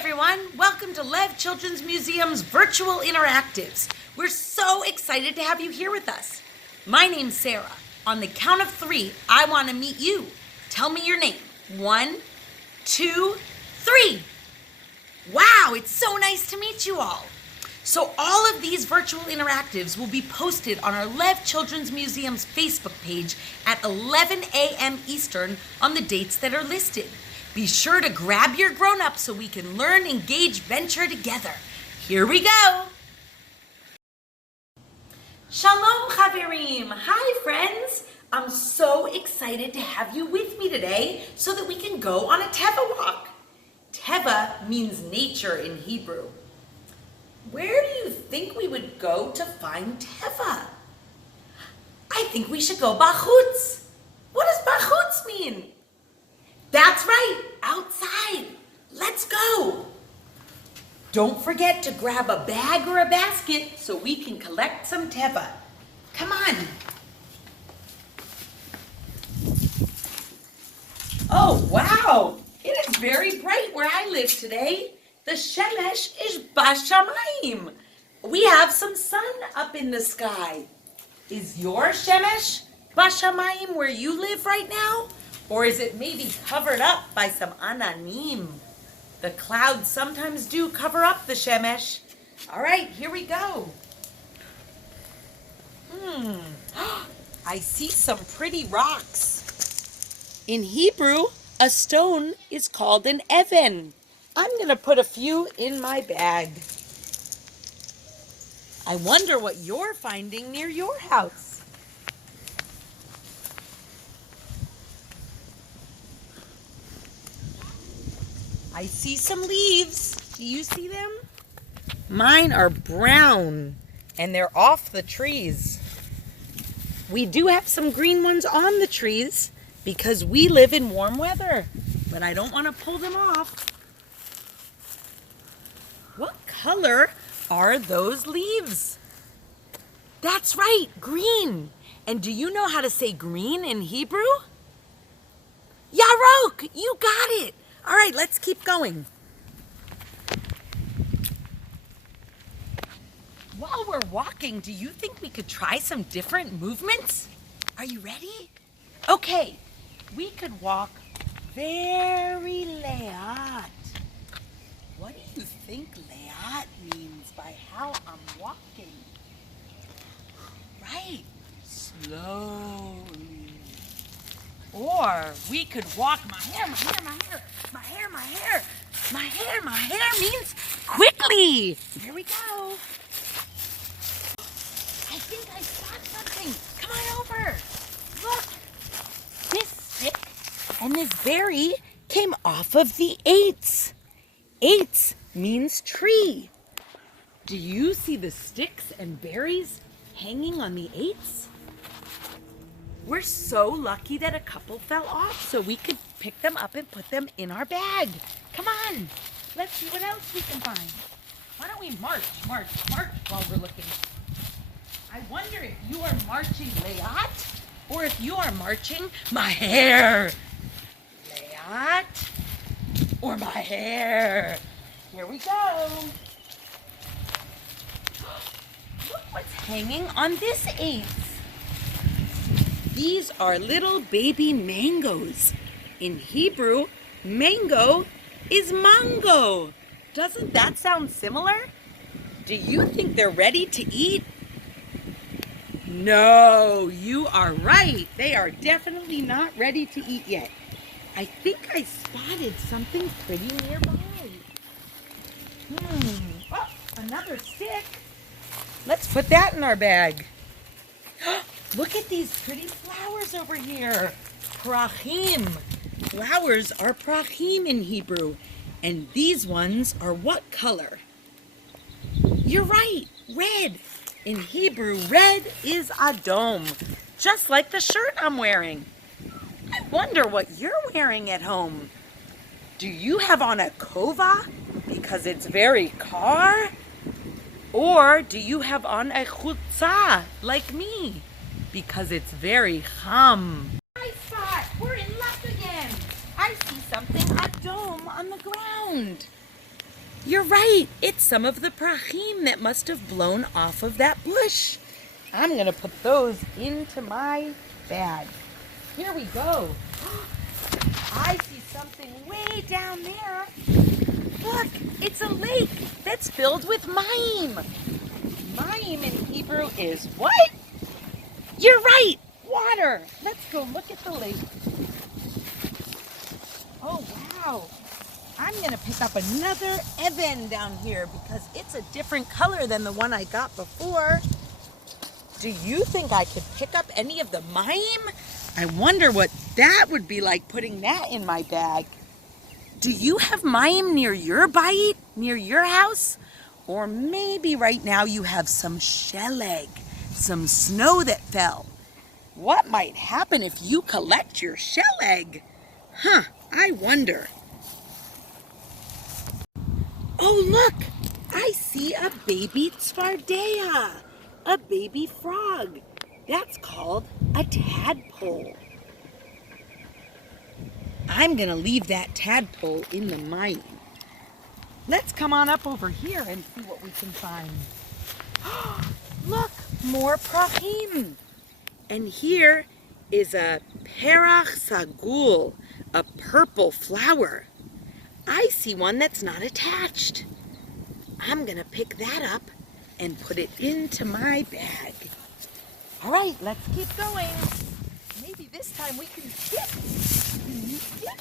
everyone, welcome to LEV Children's Museum's Virtual Interactives. We're so excited to have you here with us. My name's Sarah. On the count of 3, I want to meet you. Tell me your name. 1, 2, 3. Wow, it's so nice to meet you all. So all of these virtual interactives will be posted on our LEV Children's Museum's Facebook page at 11 a.m. Eastern on the dates that are listed. Be sure to grab your grown-up so we can learn, engage, venture together. Here we go. Shalom, Chaverim. Hi, friends. I'm so excited to have you with me today so that we can go on a Teva walk. Teva means nature in Hebrew. Where do you think we would go to find Teva? I think we should go bachutz. What does bachutz mean? That's right, outside. Let's go. Don't forget to grab a bag or a basket so we can collect some Teva. Come on. Oh, wow. It is very bright where I live today. The shemesh is bashamayim. We have some sun up in the sky. Is your shemesh bashamayim where you live right now? Or is it maybe covered up by some ananim? The clouds sometimes do cover up the shemesh. All right, here we go. I see some pretty rocks. In Hebrew, a stone is called an even. I'm going to put a few in my bag. I wonder what you're finding near your house. I see some leaves. Do you see them? Mine are brown and they're off the trees. We do have some green ones on the trees because we live in warm weather, but I don't want to pull them off. What color are those leaves? That's right, green. And do you know how to say green in Hebrew? Yarok, you got it. All right, let's keep going. While we're walking, do you think we could try some different movements? Are you ready? Okay, we could walk very laat. What do you think laat means by how I'm walking? Right, slowly. Or we could walk my hair means quickly. Here we go. I think I spot something. Come on over. Look. This stick and this berry came off of the eitz. Eitz means tree. Do you see the sticks and berries hanging on the eitz? We're so lucky that a couple fell off so we could pick them up and put them in our bag. Come on, let's see what else we can find. Why don't we march while we're looking? I wonder if you are marching laat or if you are marching my hair. Laat or my hair. Here we go. Look what's hanging on this eitz. These are little baby mangoes. In Hebrew, mango is mango. Doesn't that sound similar? Do you think they're ready to eat? No, you are right. They are definitely not ready to eat yet. I think I spotted something pretty nearby. Oh, another stick. Let's put that in our bag. Look at these pretty flowers over here. Prachim. Flowers are prachim in Hebrew. And these ones are what color? You're right, red. In Hebrew, red is adom, just like the shirt I'm wearing. I wonder what you're wearing at home. Do you have on a kova because it's very kar? Or do you have on a chutzah like me because it's very chum? I spot, we're in luck again. I see something adom on the ground. You're right. It's some of the prachim that must have blown off of that bush. I'm going to put those into my bag. Here we go. I see something way down there. Look, it's a lake that's filled with mayim. Mayim in Hebrew is what? You're right, water. Let's go look at the lake. Oh, wow. I'm going to pick up another even down here because it's a different color than the one I got before. Do you think I could pick up any of the mayim? I wonder what that would be like putting that in my bag. Do you have mayim near your bayit, near your house? Or maybe right now you have some sheleg, some snow that fell. What might happen if you collect your sheleg? Huh, I wonder. Oh, look, I see a baby tzfardea, a baby frog. That's called a tadpole. I'm going to leave that tadpole in the mayim. Let's come on up over here and see what we can find. Look, more prachim. And here is a perach sagul, a purple flower. I see one that's not attached. I'm going to pick that up and put it into my bag. All right, let's keep going. Maybe this time we can skip. Can you skip?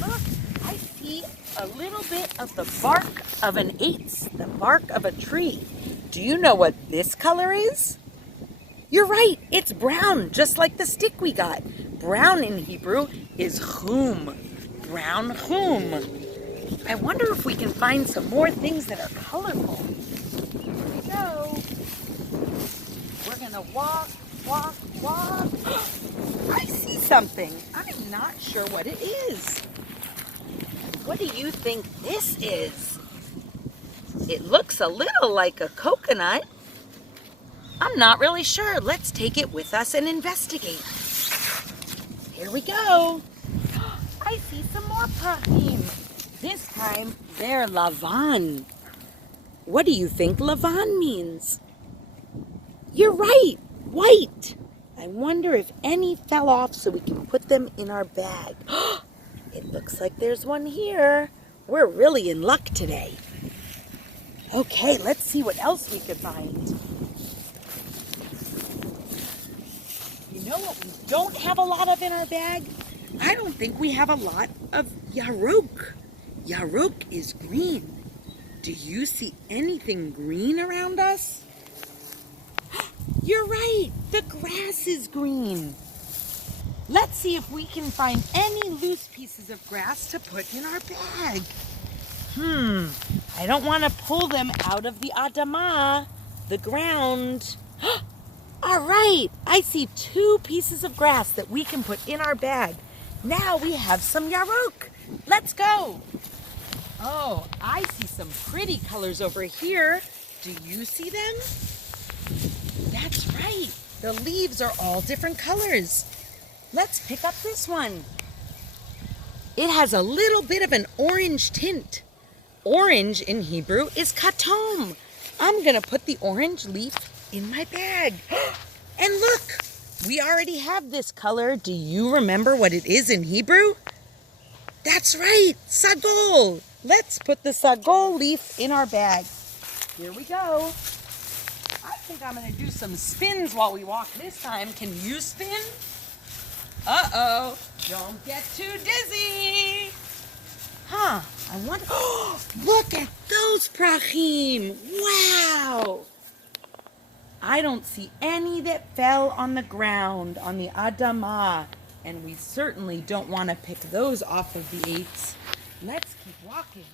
Look, I see a little bit of the bark of an eitz, the bark of a tree. Do you know what this color is? You're right, it's brown, just like the stick we got. Brown in Hebrew is chum. Brown chum. I wonder if we can find some more things that are colorful. Here we go. We're gonna walk, walk, walk. I see something. I'm not sure what it is. What do you think this is? It looks a little like a coconut. I'm not really sure. Let's take it with us and investigate. Here we go. I see some more prachim. This time, they're lavan. What do you think lavan means? You're right, white. I wonder if any fell off so we can put them in our bag. It looks like there's one here. We're really in luck today. Okay, let's see what else we could find. You know what we don't have a lot of in our bag? I don't think we have a lot of yarok. Yarok is green. Do you see anything green around us? You're right, the grass is green. Let's see if we can find any loose pieces of grass to put in our bag. I don't want to pull them out of the adamah, the ground. All right, I see 2 pieces of grass that we can put in our bag. Now we have some yarok. Let's go. Oh, I see some pretty colors over here. Do you see them? That's right. The leaves are all different colors. Let's pick up this one. It has a little bit of an orange tint. Orange in Hebrew is katom. I'm going to put the orange leaf in my bag. And look, we already have this color. Do you remember what it is in Hebrew? That's right, sagol. Let's put the sagol leaf in our bag. Here we go. I think I'm going to do some spins while we walk this time. Can you spin? Uh-oh, don't get too dizzy. I wonder, look at those prachim. Wow. I don't see any that fell on the ground, on the adamah, and we certainly don't want to pick those off of the eitz. Let's keep walking.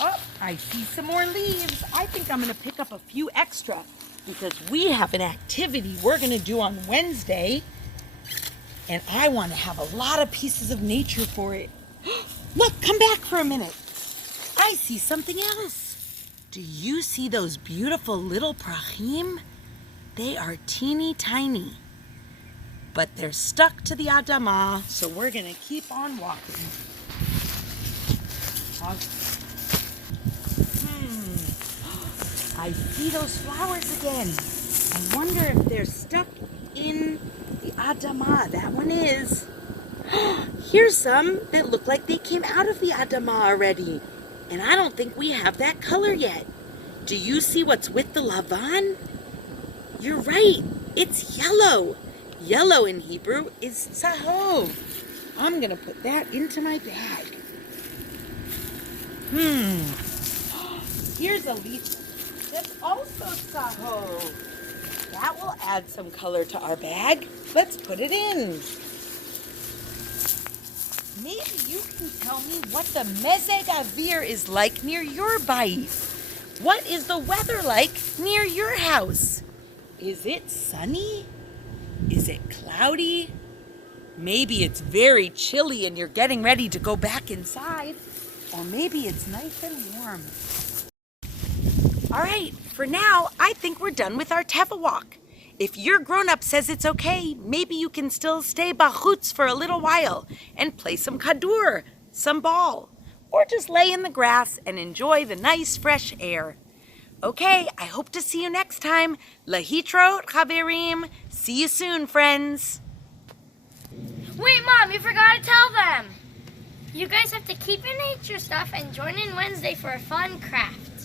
Oh, I see some more leaves. I think I'm going to pick up a few extra because we have an activity we're going to do on Wednesday, and I want to have a lot of pieces of nature for it. Look, come back for a minute. I see something else. Do you see those beautiful little prachim? They are teeny tiny, but they're stuck to the adamah, so we're going to keep on walking. I see those flowers again. I wonder if they're stuck in the Adama. That one is. Here's some that look like they came out of the Adama already. And I don't think we have that color yet. Do you see what's with the lavan? You're right. It's yellow. Yellow in Hebrew is tzahov. I'm going to put that into my bag. Here's a leaf that's also tzahov. That will add some color to our bag. Let's put it in. Maybe you can tell me what the mezeg avir is like near your bayit. What is the weather like near your house? Is it sunny? Is it cloudy? Maybe it's very chilly and you're getting ready to go back inside. Or maybe it's nice and warm. All right, for now, I think we're done with our Teva walk. If your grown-up says it's okay, maybe you can still stay bachutz for a little while and play some kadur, some ball, or just lay in the grass and enjoy the nice fresh air. Okay, I hope to see you next time. Lahitrot, chaverim. See you soon, friends. Wait, Mom, you forgot to tell them. You guys have to keep your nature stuff and join in Wednesday for a fun craft.